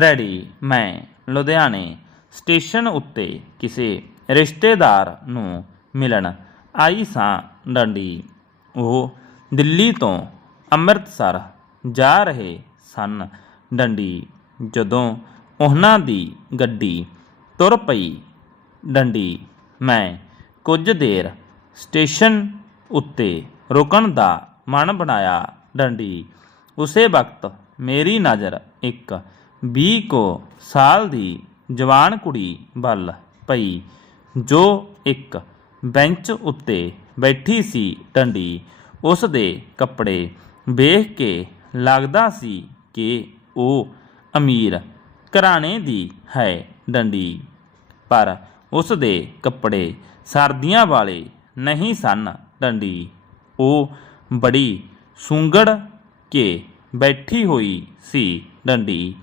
Ready, ਮੈਂ ਲੁਧਿਆਣੇ, station ਉੱਤੇ ਕਿਸੇ ਰਿਸ਼ਤੇਦਾਰ ਨੂੰ ਮਿਲਣ ਆਈ ਸਾਂ ਡੰਡੀ। ਉਹ ਦਿੱਲੀ ਤੋਂ ਅੰਮ੍ਰਿਤਸਰ ਜਾ ਰਹੇ ਸਨ। ਡੰਡੀ ਜਦੋਂ ਉਹਨਾਂ ਦੀ ਗੱਡੀ ਤੁਰ ਪਈ, ਡੰਡੀ, ਮੈਂ ਕੁਝ ਦੇਰ ਸਟੇਸ਼ਨ ਉੱਤੇ ਰੁਕਣ ਦਾ ਮਨ ਬਣਾਇਆ। ਡੰਡੀ, ਉਸੇ ਵਕਤ ਮੇਰੀ ਨਜ਼ਰ ਇੱਕ 20 ਕੋ ਸਾਲ ਦੀ ਜਵਾਨ ਕੁੜੀ ਵੱਲ ਪਈ, ਜੋ ਇੱਕ ਬੈਂਚ ਉੱਤੇ ਬੈਠੀ ਸੀ ਡੰਡੀ ਉਸ ਦੇ ਕੱਪੜੇ ਵੇਖ ਕੇ ਲੱਗਦਾ ਸੀ ਕਿ ਉਹ ਅਮੀਰ ਘਰਾਣੇ ਦੀ ਹੈ ਡੰਡੀ। ਪਰ ਉਸ ਦੇ ਕੱਪੜੇ ਸਰਦੀਆਂ ਵਾਲੇ ਨਹੀਂ ਸਨ ਡੰਡੀ। ਉਹ ਬੜੀ ਸੁੰਗੜ ਕੇ ਬੈਠੀ ਹੋਈ ਸੀ ਡੰਡੀ।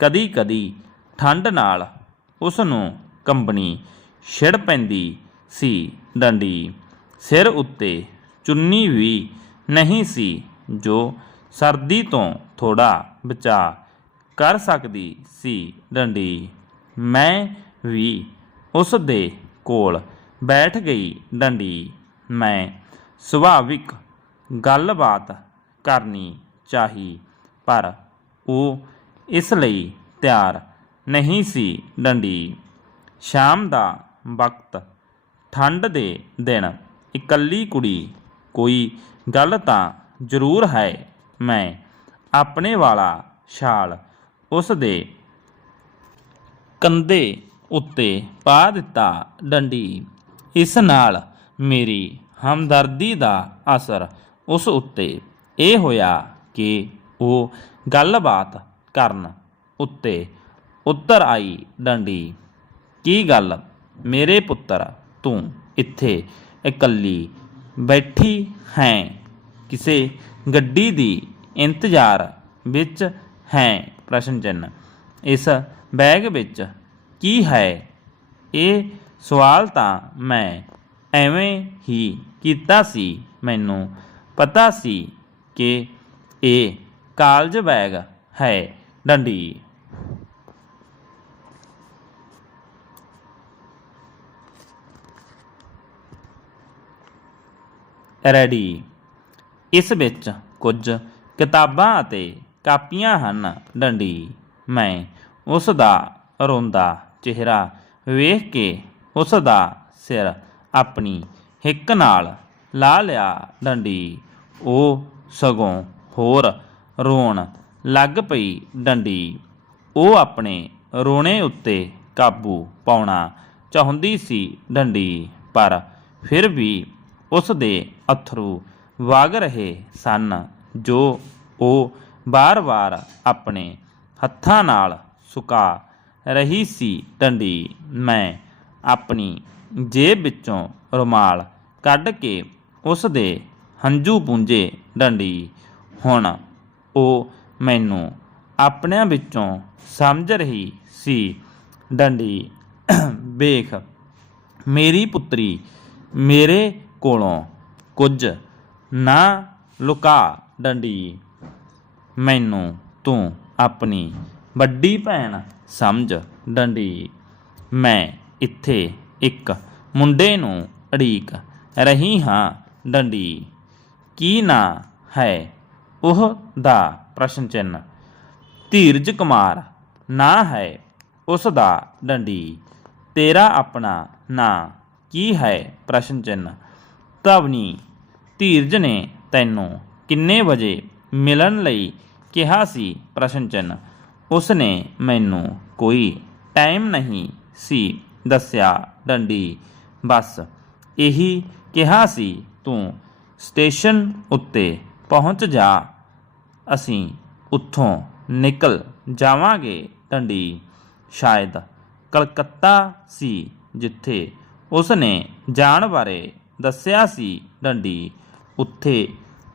ਕਦੀ ਕਦੀ ਠੰਡ ਨਾਲ ਉਸ ਨੂੰ ਕੰਬਣੀ ਛਿੜ ਪੈਂਦੀ ਸੀ ਡੰਡੀ। ਸਿਰ ਉੱਤੇ ਚੁੰਨੀ ਵੀ ਨਹੀਂ ਸੀ ਜੋ ਸਰਦੀ ਤੋਂ ਥੋੜਾ ਬਚਾ ਕਰ ਸਕਦੀ ਸੀ ਡੰਡੀ। ਮੈਂ ਵੀ ਉਸ ਦੇ ਕੋਲ ਬੈਠ ਗਈ ਡੰਡੀ। ਮੈਂ ਸੁਭਾਵਿਕ ਗੱਲਬਾਤ ਕਰਨੀ ਚਾਹੀ, ਪਰ ਉਹ ਇਸ ਲਈ ਤਿਆਰ ਨਹੀਂ ਸੀ ਡੰਡੀ। ਸ਼ਾਮ ਦਾ ਵਕਤ, ਠੰਡ ਦੇ ਦਿਨ, ਇਕੱਲੀ ਕੁੜੀ, ਕੋਈ ਗੱਲ ਤਾਂ ਜ਼ਰੂਰ ਹੈ, ਮੈਂ ਆਪਣੇ ਵਾਲਾ ਛਾਲ ਉਸ ਦੇ ਕੰਧੇ ਉੱਤੇ ਪਾ ਦਿੱਤਾ ਡੰਡੀ। ਇਸ ਨਾਲ ਮੇਰੀ ਹਮਦਰਦੀ ਦਾ ਅਸਰ ਉਸ ਉੱਤੇ। ਇਹ ਹੋਇਆ ਕਿ ਉਹ ਗੱਲਬਾਤ ਕਰਨ ਉੱਤੇ ਉੱਤਰ ਆਈ ਡੰਡੀ, ਕੀ ਗੱਲ? ਮੇਰੇ ਪੁੱਤਰ, ਤੂੰ ਇੱਥੇ ਇਕੱਲੀ ਬੈਠੀ ਹੈ? ਕਿਸੇ ਗੱਡੀ ਦੀ ਇੰਤਜ਼ਾਰ ਵਿੱਚ ਹੈ? ਪ੍ਰਸ਼ਨ ਚਿੰਨ੍ਹ। ਇਸ ਬੈਗ ਵਿੱਚ ਕੀ ਹੈ? ਇਹ ਸਵਾਲ ਤਾਂ ਮੈਂ ਐਵੇਂ ਹੀ ਕੀਤਾ ਸੀ। ਮੈਨੂੰ ਪਤਾ ਸੀ ਕਿ ਇਹ ਕਾਲਜ ਬੈਗ ਹੈ। ਡੰਡੀ ਰੈਡੀ ਇਸ ਵਿੱਚ ਕੁਝ ਕਿਤਾਬਾਂ ਅਤੇ ਕਾਪੀਆਂ ਹਨ। ਡੰਡੀ ਮੈਂ ਉਸ ਦਾ ਰੋਂਦਾ ਚਿਹਰਾ ਵੇਖ ਕੇ ਉਸ ਦਾ ਸਿਰ ਆਪਣੀ ਹਿੱਕ ਨਾਲ ਲਾ ਲਿਆ। ਡੰਡੀ ਉਹ ਸਗੋਂ ਹੋਰ ਰੋਣ ਲੱਗ ਪਈ ਡੰਡੀ। ਉਹ ਆਪਣੇ ਰੋਣੇ ਉੱਤੇ ਕਾਬੂ ਪਾਉਣਾ ਚਾਹੁੰਦੀ ਸੀ ਡੰਡੀ, ਪਰ ਫਿਰ ਵੀ ਉਸ ਦੇ ਅਥਰੂ ਵਗ ਰਹੇ ਸਨ, ਜੋ ਉਹ ਬਾਰ-ਬਾਰ ਆਪਣੇ ਹੱਥਾਂ ਨਾਲ ਸੁਕਾ ਰਹੀ ਸੀ। ਡੰਡੀ, ਮੈਂ ਆਪਣੀ ਜੇਬ ਵਿੱਚੋਂ ਰੁਮਾਲ ਕੱਢ ਕੇ ਉਸ ਦੇ ਹੰਝੂ ਪੂੰਝੇ ਡੰਡੀ, ਹੁਣ ਉਹ ਮੈਨੂੰ ਆਪਣਿਆਂ ਵਿੱਚੋਂ ਸਮਝ ਰਹੀ ਸੀ। ਡੰਡੀ, ਵੇਖ, ਮੇਰੀ ਪੁੱਤਰੀ ਮੇਰੇ ਕੋਲੋਂ ਕੁਝ ਨਾ ਲੁਕਾ। ਡੰਡੀ, ਮੈਨੂੰ ਤੂੰ ਆਪਣੀ ਵੱਡੀ ਭੈਣ ਸਮਝ। ਡੰਡੀ, ਮੈਂ ਇੱਥੇ ਇੱਕ ਮੁੰਡੇ ਨੂੰ ਅੜੀਕ ਰਹੀ ਹਾਂ। ਡੰਡੀ, ਕੀ ਨਾਂ ਹੈ? ਉਹ ਦਾ ਪ੍ਰਸ਼ਨ ਚਿੰਨ੍ਹ ਧੀਰਜ ਕੁਮਾਰ, ਨਾਂ ਹੈ ਉਸ ਦਾ ਡੰਡੀ। ਤੇਰਾ ਆਪਣਾ ਨਾਂ ਕੀ ਹੈ? ਪ੍ਰਸ਼ਨ ਚਿੰਨ੍ਹ ਧਵਨੀ, ਧੀਰਜ ਨੇ ਤੈਨੂੰ ਕਿੰਨੇ ਵਜੇ ਮਿਲਣ ਲਈ ਕਿਹਾ ਸੀ? ਪ੍ਰਸ਼ਨ ਚਿੰਨ੍ਹ ਉਸ ਨੇ ਮੈਨੂੰ ਕੋਈ ਟਾਈਮ ਨਹੀਂ ਸੀ ਦੱਸਿਆ ਡੰਡੀ। ਬਸ ਇਹੀ ਕਿਹਾ ਸੀ, ਤੂੰ ਸਟੇਸ਼ਨ ਉੱਤੇ ਪਹੁੰਚ ਜਾ। ਅਸੀਂ ਉੱਥੋਂ ਨਿਕਲ ਜਾਵਾਂਗੇ ਡੰਡੀ ਸ਼ਾਇਦ ਕਲਕੱਤਾ ਸੀ, ਜਿੱਥੇ ਉਸ ਨੇ ਜਾਣ ਬਾਰੇ ਦੱਸਿਆ ਸੀ ਡੰਡੀ ਉੱਥੇ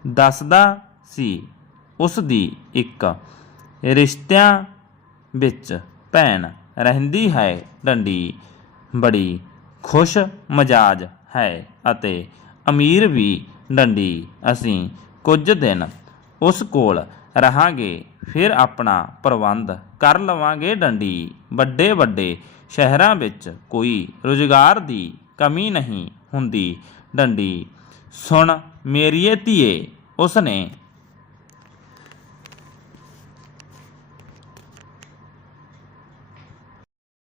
ਦੱਸਦਾ ਸੀ ਉਸ ਦੀ ਇੱਕ ਰਿਸ਼ਤਿਆਂ ਵਿੱਚ ਭੈਣ ਰਹਿੰਦੀ ਹੈ ਡੰਡੀ ਬੜੀ ਖੁਸ਼ ਮਜਾਜ ਹੈ ਅਤੇ ਅਮੀਰ ਵੀ ਡੰਡੀ ਅਸੀਂ ਕੁਝ ਦਿਨ ਉਸ ਕੋਲ ਰਹਾਂਗੇ, ਫਿਰ ਆਪਣਾ ਪ੍ਰਬੰਧ ਕਰ ਲਵਾਂਗੇ ਡੰਡੀ। ਵੱਡੇ ਵੱਡੇ ਸ਼ਹਿਰਾਂ ਵਿੱਚ ਕੋਈ ਰੁਜ਼ਗਾਰ ਦੀ ਕਮੀ ਨਹੀਂ ਹੁੰਦੀ। ਡੰਡੀ, ਸੁਣ ਮੇਰੀਏ ਧੀਏ, ਉਸਨੇ